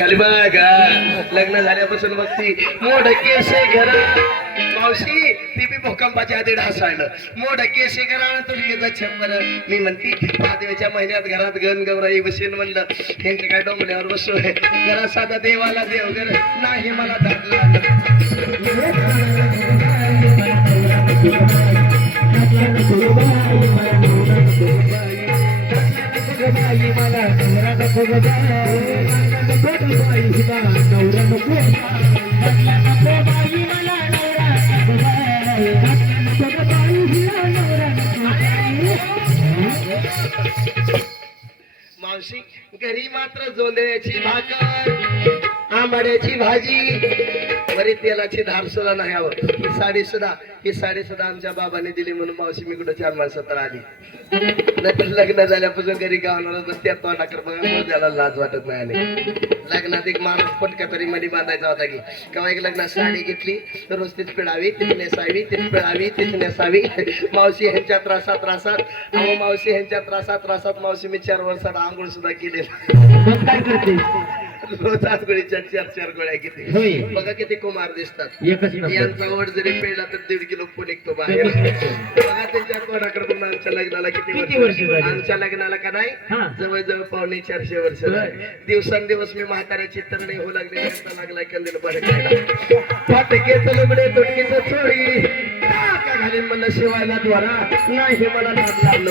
खाली बघा लग्न झाल्यापासून मग ती मोठ केसे घरा मावशी ती बी भूकंपाच्या आधी ढासळलं मोठ केसे घरा तुम्ही येतात शंभर मी म्हणती महादेवाच्या महिन्यात घरात गण गौराई बसेन म्हणलं त्यांचे काय डोंबल्यावर बसू घरात साधा देवाला देव घर नाही मला धाडला मावशी घरी मात्र जोंधळ्याची भाकर आंबाड्याची भाजी बरी तेलाची धार सुद्धा नाही हवं ही साडी सुद्धा ही साडी सुद्धा आमच्या बाबाने दिली म्हणून मावशी मी कुठं चार माणसं तर आली. नंतर लग्न झाल्यापासून घरी गावणार तर त्या तोंडाकर बघा त्याला लाज वाटत नाही आली लग्नात एक माणूस पटका तरी मध्ये बांधायचा होता की केव्हा एक लग्नात साडी घेतली तर रोज तीच पिळावी तीच नेसावी तीच पिळावी तीच नेसावी. मावशी ह्यांच्या त्रासात त्रासात. अहो मावशी ह्यांच्या त्रासात त्रासात मावशी मी चार वर्षात आंघोळ सुद्धा केली काय करते? रोज आंघोळीच्या चार चार गोळ्या किती बघा किती कुमार दिसतात. एकच नंबर. यांचा ओढ जरी पेडला तर दीड किलो फुल निघतो बाहेर. बघा त्यांच्या कोणाकडे पण आमच्या लग्नाला किती किती वर्ष झाली? आमच्या लग्नाला का नाही? हा. जवळजवळ पावणे चारशे वर्ष. झाली. दिवसांदिवस मी म्हाताऱ्याची तर नाही होऊ लागले. यांचा लागला कंदील भडकायला फाटकेचं लुगडे तुटकीचं चोळी. का घालीन म्हणलं शिवायला द्वारा. नाही मला नाद लागलं.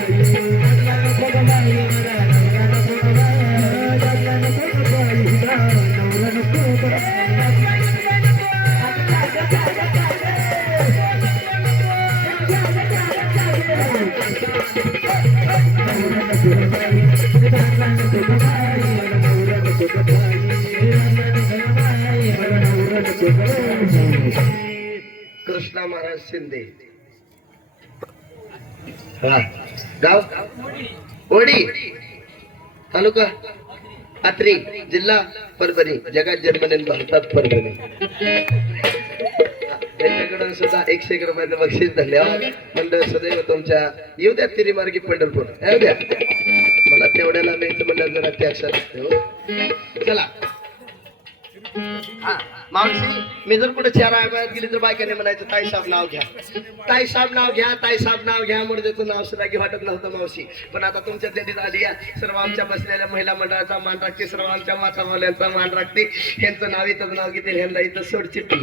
कृष्णा महाराज शिंदे. हा. गाव? ओडी. तालुका? अत्री जिल्हा परभणी. जगात जन्मनेन भारतात परभणी. त्यांच्याकडून सुद्धा एकशे एक रुपयाचं बक्षीस धन्यवाद हो, मंडळ सदैव तुमच्या येऊ द्या तिरी मार्गी पंढरपूर. येऊ द्या मला तेवढ्याला न्यायचं म्हणलं जरा त्या अक्षरात चला. हा, मावशी मी जर कुठे चार गेली तर बायकाने म्हणायचं ताई साहेब नाव घ्या. ताई साहेब नाव घ्या ताई साहेब नाव घ्या मुर्देचं नाव सुद्धा की वाटत नव्हतं मावशी. पण आता तुमच्या दिंडीत आली या. सर्व आमच्या बसलेल्या महिला मंडळाचा मान राखते सर्व आमच्या माता मावल्यांचा मान राखते. यांचं नाव इथं नाव घेते ह्यांना इथं सोड चिठ्ठी.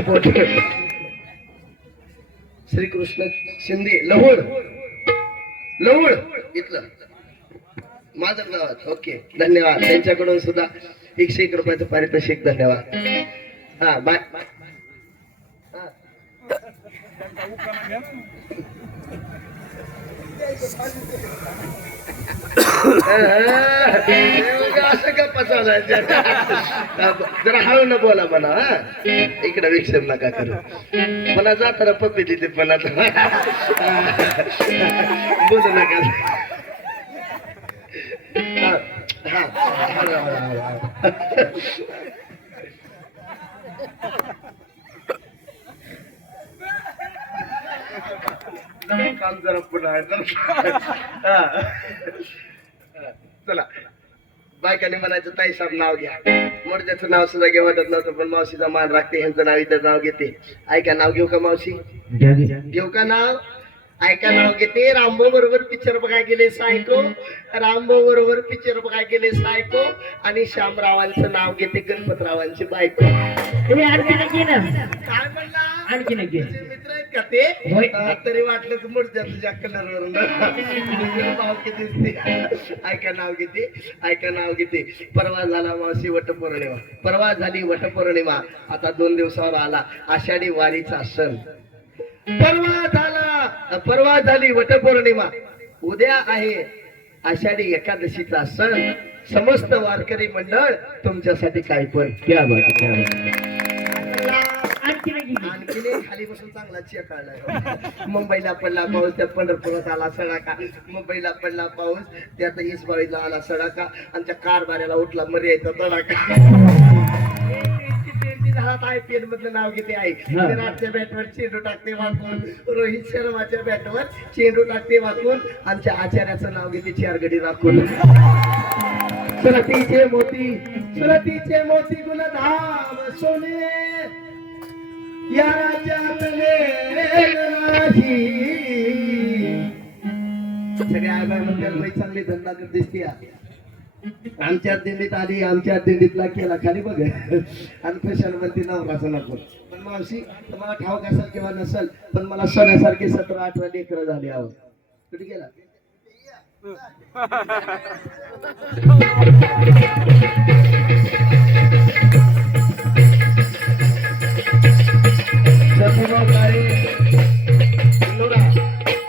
पोट श्रीकृष्ण शिंदे लवळ. लवळ इथलं. माझं नाव ओके धन्यवाद. त्यांच्याकडून सुद्धा एकशे एक रुपयाचं पारितोषिक धन्यवाद. हा बाय. असं का चालायच्या जरा हळू न बोला म्हणा हा. इकडे विक्षेप नका करू. मला जाताना पप्पी दिली पण आता. बोलू नका. काम जरा पुन्हा आहे. जरा. चला. बायकाने म्हणायचं ताई साहेब नाव घ्या. मोर्चाचं नाव सुद्धा घ्या वाटत नव्हतं पण मावशीचा मान राखते ह्यांचं नाव इथं नाव घेते. ऐका नाव घेऊ का मावशी? घेऊ का नाव? ऐका नाव घेते रामबो बरोबर पिक्चर बघाय गेले सायको. रामबो बरोबर पिक्चर बघाय गेले सायको. आणि श्यामरावांचं नाव घेते गणपतरावांची बायको. आणखी नक्की ना. काय म्हणला? आणखी नक्की मित्र आहेत का ते? तरी वाटलं तर मुडद्या तुझ्या कलर नाव किती ऐका नाव किती ऐका नाव किती परवा झाला मावशी वटपौर्णिमा. परवा झाली वटपौर्णिमा. आता दोन दिवसावर आला. आषाढी वारीचा सण. परवा झाला परवा झाली वटपौर्णिमा. उद्या आहे आषाढी एकादशीचा सण. समस्त वारकरी मंडळ तुमच्यासाठी काय पण क्या बात आणखी आणखीन खाली बसून चांगला चेकाळलाय मुंबईला पडला पाऊस त्या पंढरपुरात आला सडाका. मुंबईला पडला पाऊस त्यात इसबाईला आला सडाका. आणि त्या कारभाऱ्याला उठला मर्यादा तडाका घरात आय पी एल मधलं नाव घेते आहे. विराटच्या बॅटवर चेंडू टाकते वाकून. रोहित शर्माच्या बॅटवर चेंडू टाकते वाकून. आमच्या आचार्याचं नाव घेते चार गडी राखून सुरतीचे मोती सुरतीचे मोती गुणधाम सोने. या राज्यातले राजी सगळे आय बाय म्हणतात बाई चांगली धंदा करत दिसते आमच्या दिल्लीत आली आमच्या दिल्लीतला केला खाली बघ. आणि खुशाल म्हणते नवराचा नको पण मावशी मला ठाऊक असेल किंवा नसेल पण मला सोन्यासारखे सतरा अठरा लेकर झाली आहोत कुठे गेला?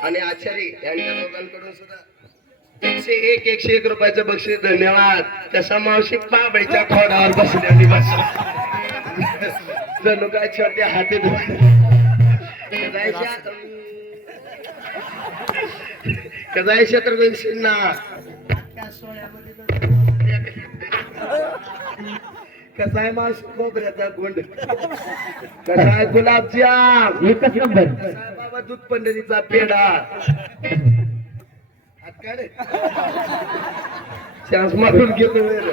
आणि आचारी यांच्या दोघांकडून सुद्धा एकशे एक एकशे एक रुपयाचं बक्षीस धन्यवाद. तसा मावशी बाबाईच्या खोडावर बसल्याने बस जणू काय छोट्या हाती कदाय छत्रपती सिन्हा कसा आहे मावशी खोबऱ्याचा गुंड? कसा आहे गुलाबजाम? एकच नंबर. बाबा दूध पंढरीचा पेढा? चान्स मारून घेतो वेळ.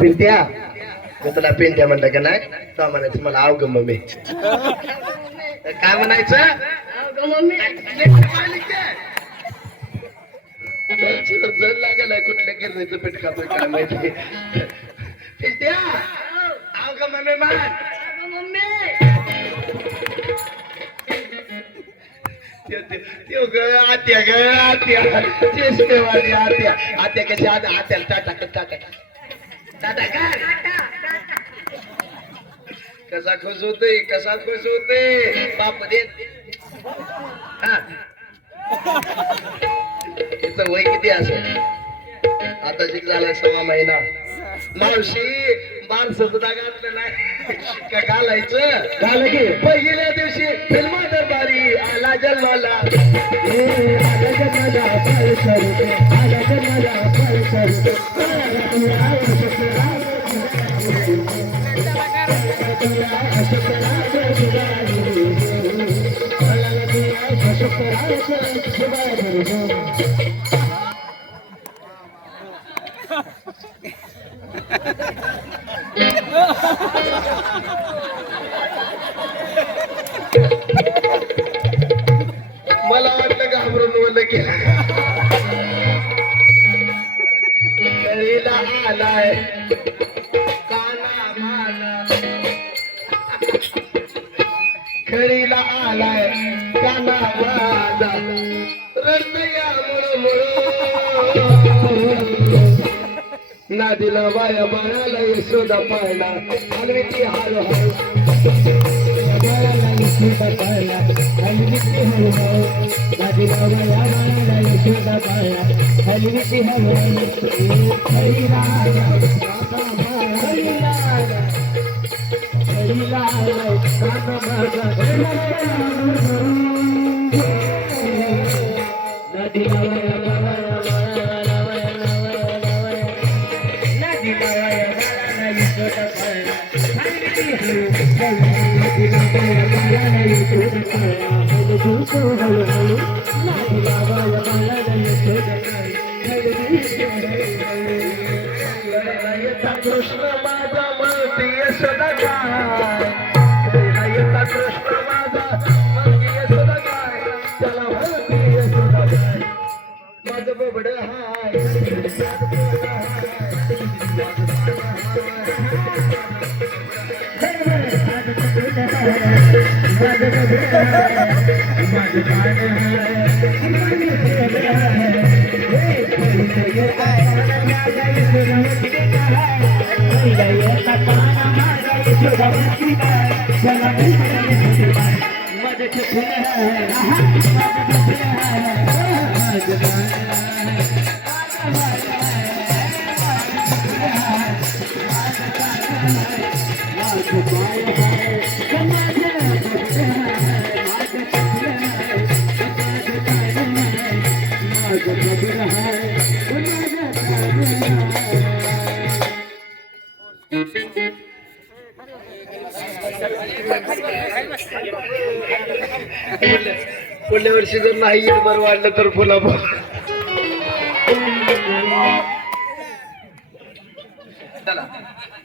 पिंट्या मी तुला पिंट्या म्हणलं का नाही? तो म्हणायचं मला अवग मम्मी. काय म्हणायचं? जड लागेल कुठल्या गिरणीचं पीठ खातोय काय माहिती? पिंट्या अवगम मम्मी मान त्यो- ग आत्या ग आत्या. चेष्टेवाली आत्या. आत्या कशी आत्या आत्याला टाटा टाटा टाटा. काय? कसा खुश होते कसा खुश होते बाप दे हा. तिचं वय किती असेल? आता शिक झाला सव्वा महिना. मावशी बार सुद्धा घातलं नाही. घालायचं? झालं की. पहिल्या दिवशी फिल्मा दरबारी आला जन्माला. आला जन्माला पाय सरुते, आला जन्माला पाय सरुते. आला नादीला बाया बाळाला यशोदा पाळला आणि ती हळू हळू कृष्ण माझं बोबड हाय माझं पुढल्या वर्षी जर नाही येत बरं वाढलं तर फुला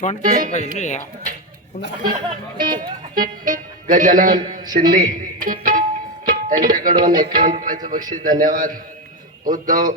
तोंड पाहिजे गजानन शिंदे. त्यांच्याकडून एकावन्न रुपयाचं बक्षीस धन्यवाद. उद्धव